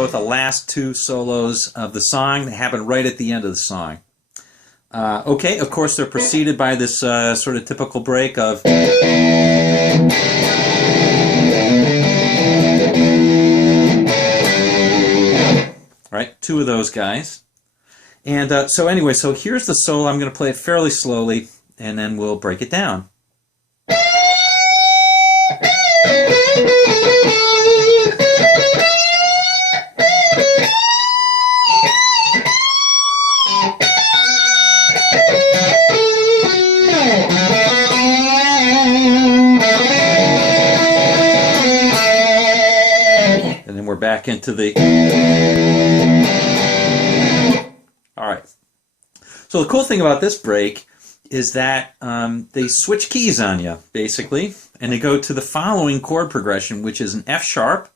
go with the last two solos of the song. They happen right at the end of the song. Okay, of course they're preceded by this sort of typical break of... Right, two of those guys. And so anyway, so here's the solo. I'm going to play it fairly slowly, and then we'll break it down. And then we're back into the... All right. So the cool thing about this break is that they switch keys on you, basically, and they go to the following chord progression, which is an F sharp.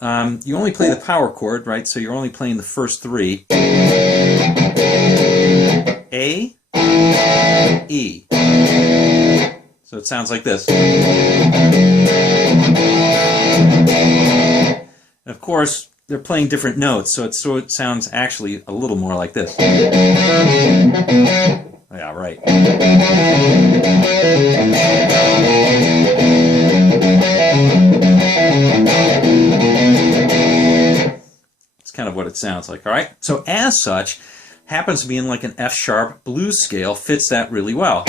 You only play the power chord, right? So you're only playing the first three. A, E. So it sounds like this. And of course, they're playing different notes, so it sounds actually a little more like this. Yeah, right. It's kind of what it sounds like, all right? So as such, happens to be in like an F sharp blues scale, fits that really well.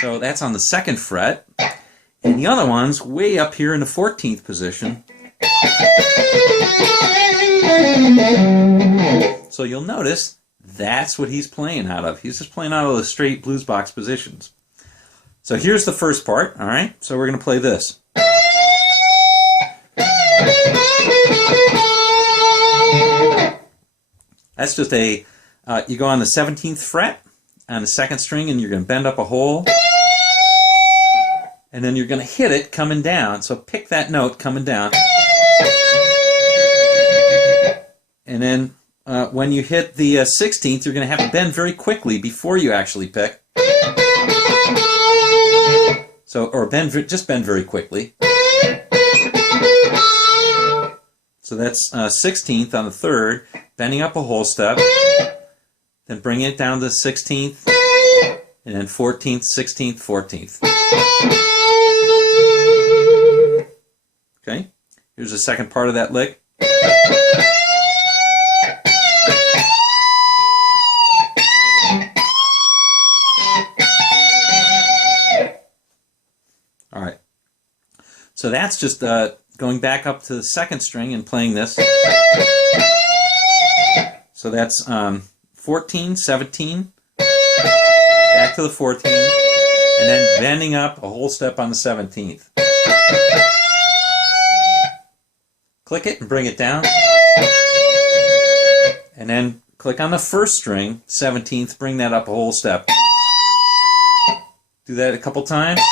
So that's on the 2nd fret. And the other one's way up here in the 14th position. So you'll notice that's what he's playing out of. He's just playing out of the straight blues box positions. So here's the first part, all right? So we're going to play this. That's just a, you go on the 17th fret on the 2nd string, and you're going to bend up a hole. And then you're going to hit it coming down. So pick that note coming down. And then when you hit the 16th, you're going to have to bend very quickly before you actually pick. So, or just bend very quickly. So that's 16th on the 3rd, bending up a whole step, then bringing it down to the 16th, and then 14th, 16th, 14th. Okay, here's the second part of that lick. All right, so that's just going back up to the 2nd string and playing this. So that's 14, 17, back to the 14, and then bending up a whole step on the 17th. Click it and bring it down. And then click on the 1st string, 17th, bring that up a whole step. Do that a couple times.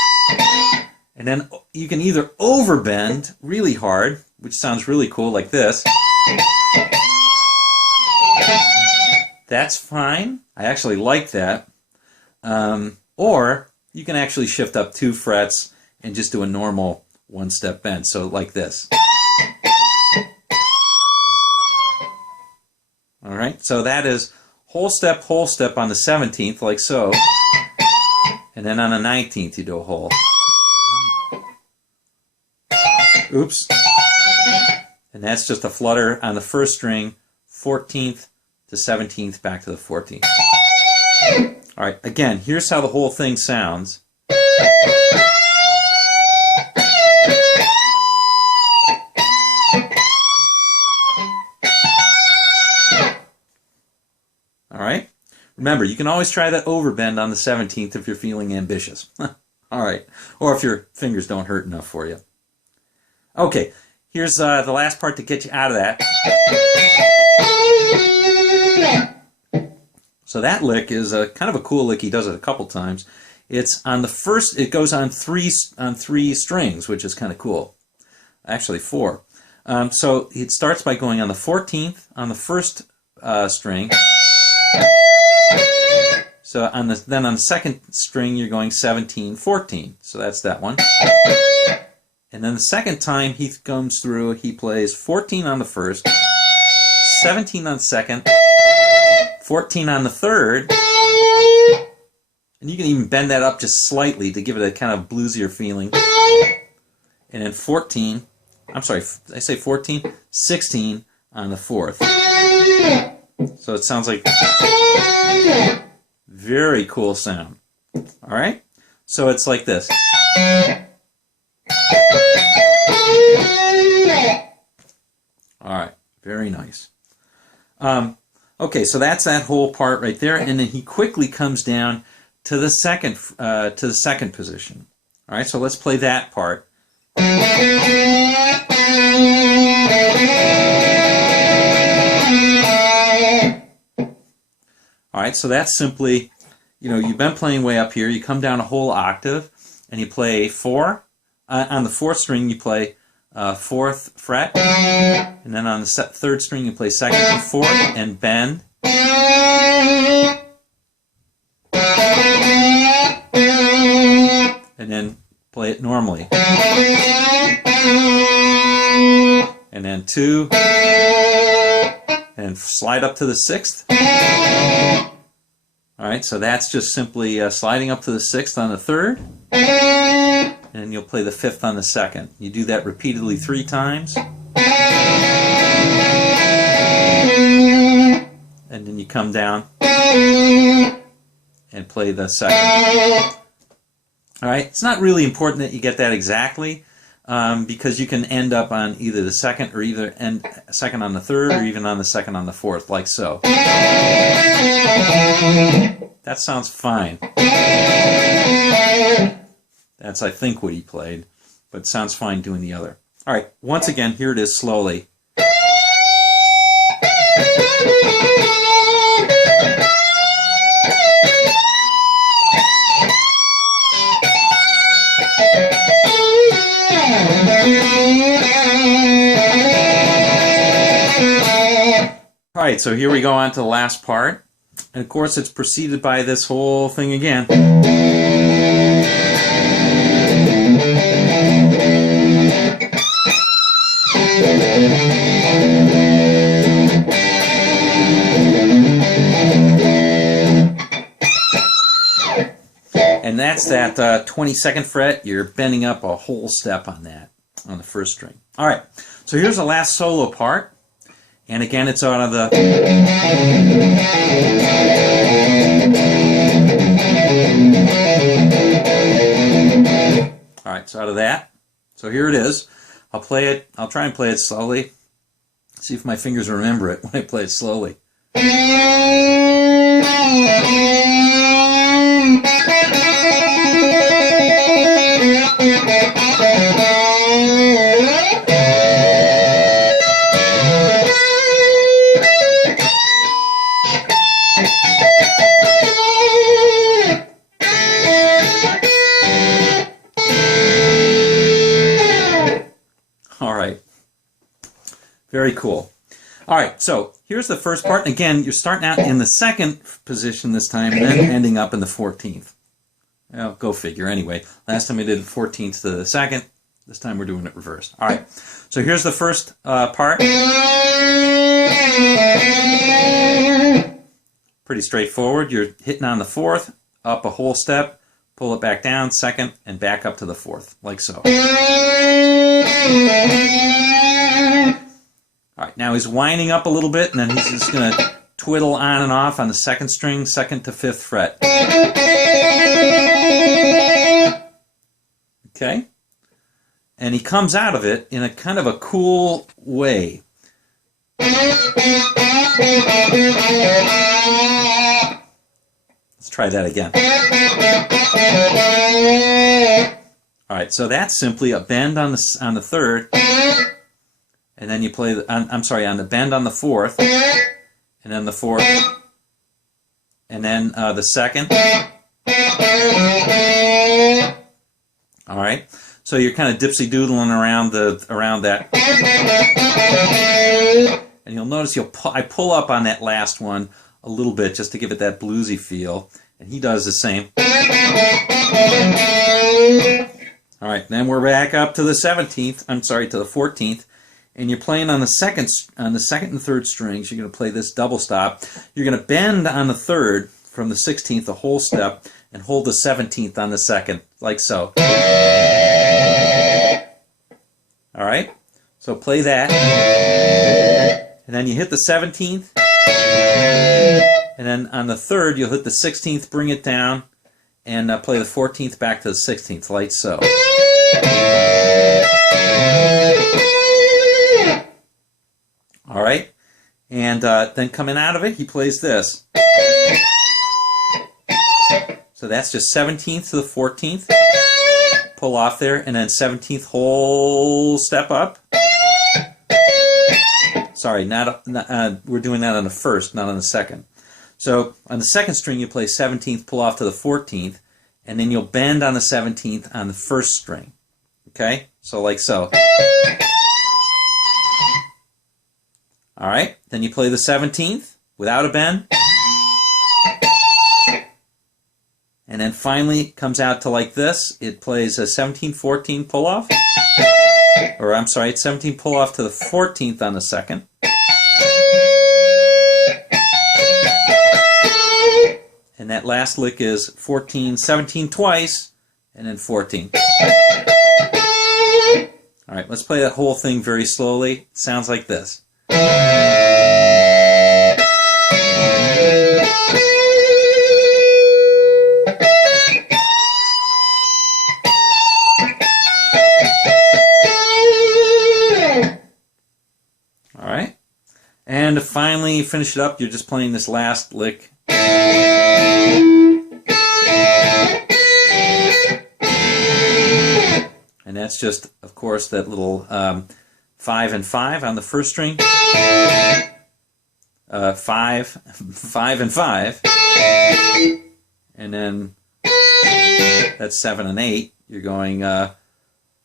And then you can either overbend really hard, which sounds really cool, like this. That's fine. I actually like that. Or you can actually shift up 2 frets and just do a normal 1-step bend, so like this. All right, so that is whole step on the 17th, like so. And then on the 19th, you do a whole. Oops. And that's just a flutter on the 1st string, 14th to 17th, back to the 14th. All right, again, here's how the whole thing sounds. All right. Remember, you can always try that overbend on the 17th if you're feeling ambitious. All right. Or if your fingers don't hurt enough for you. Okay. Here's the last part to get you out of that. So that lick is kind of a cool lick. He does it a couple times. It's on the first, it goes on three strings, which is kind of cool. Actually 4. So it starts by going on the 14th on the 1st string. So then on the 2nd string, you're going 17, 14. So that's that one. And then the second time he comes through, he plays 14 on the first, 17 on the second, 14 on the third, and you can even bend that up just slightly to give it a kind of bluesier feeling. And then 14, I'm sorry, I say 14, 16 on the fourth. So it sounds like very cool sound. All right? So it's like this. All right, very nice. Okay, so that's that whole part right there, and then he quickly comes down to the second position. All right, so let's play that part. All right, so that's simply, you've been playing way up here. You come down a whole octave, and you play 4. On the 4th string, you play 4th fret, and then on the 3rd string, you play 2nd and 4th, and bend. And then play it normally. And then 2, and slide up to the 6th. All right, so that's just simply sliding up to the 6th on the 3rd, and you'll play the 5th on the 2nd. You do that repeatedly 3 times, and then you come down and play the 2nd. All right, it's not really important that you get that exactly, because you can end up on either the 2nd or either end 2nd on the 3rd or even on the 2nd on the 4th, like so. That sounds fine. That's, I think, what he played, but it sounds fine doing the other. All right, once again, here it is slowly. All right, so here we go on to the last part. And of course, it's preceded by this whole thing again. And that's that 22nd fret. You're bending up a whole step on that, on the 1st string. All right, so here's the last solo part. And again, it's out of the... All right, so out of that. So here it is. I'll play it. I'll try and play it slowly. See if my fingers remember it when I play it slowly. Very cool. All right, so here's the first part. And again, you're starting out in the 2nd position this time, and then ending up in the 14th. Well, go figure. Anyway, last time we did the 14th to the 2nd. This time we're doing it reversed. All right, so here's the first part. Pretty straightforward. You're hitting on the 4th, up a whole step, pull it back down, 2nd, and back up to the 4th, like so. All right, now he's winding up a little bit, and then he's just going to twiddle on and off on the 2nd string, 2nd to 5th fret. Okay? And he comes out of it in a kind of a cool way. Let's try that again. All right, so that's simply a bend on the 3rd. And then you play, on the bend on the 4th, and then the 4th, and then the 2nd. All right, so you're kind of dipsy-doodling around that, and you'll notice I pull up on that last one a little bit just to give it that bluesy feel, and he does the same. All right, then we're back up to the 17th. I'm sorry, to the 14th, and you're playing on the second and third strings. You're going to play this double stop. You're going to bend on the third from the 16th, the whole step, and hold the 17th on the second, like so. All right, so play that, and then you hit the 17th, and then on the third you'll hit the 16th, bring it down, and play the 14th back to the 16th, like so. All right, and then coming out of it, he plays this. So that's just 17th to the 14th. Pull off there, and then 17th whole step up. Sorry, we're doing that on the first, not on the second. So on the second string, you play 17th, pull off to the 14th, and then you'll bend on the 17th on the first string. Okay? So like so. All right, then you play the 17th without a bend. And then finally it comes out to like this. It plays a 17-14 pull off. Or I'm sorry, it's 17 pull off to the 14th on the second. And that last lick is 17 twice, and then 14. All right, let's play that whole thing very slowly. It sounds like this. All right, and to finally finish it up, you're just playing this last lick. And that's just, of course, that little 5 and 5 on the first string. 5 and 5. And then that's 7 and 8. You're going 7,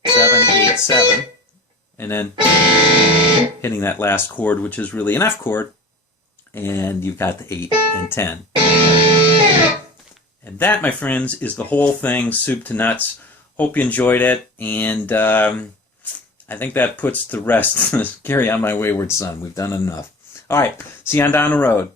8, 7. And then hitting that last chord, which is really an F chord. And you've got the 8 and 10. And that, my friends, is the whole thing, soup to nuts. Hope you enjoyed it, and I think that puts to rest Carry On My Wayward Son. We've done enough. All right, see you on down the road.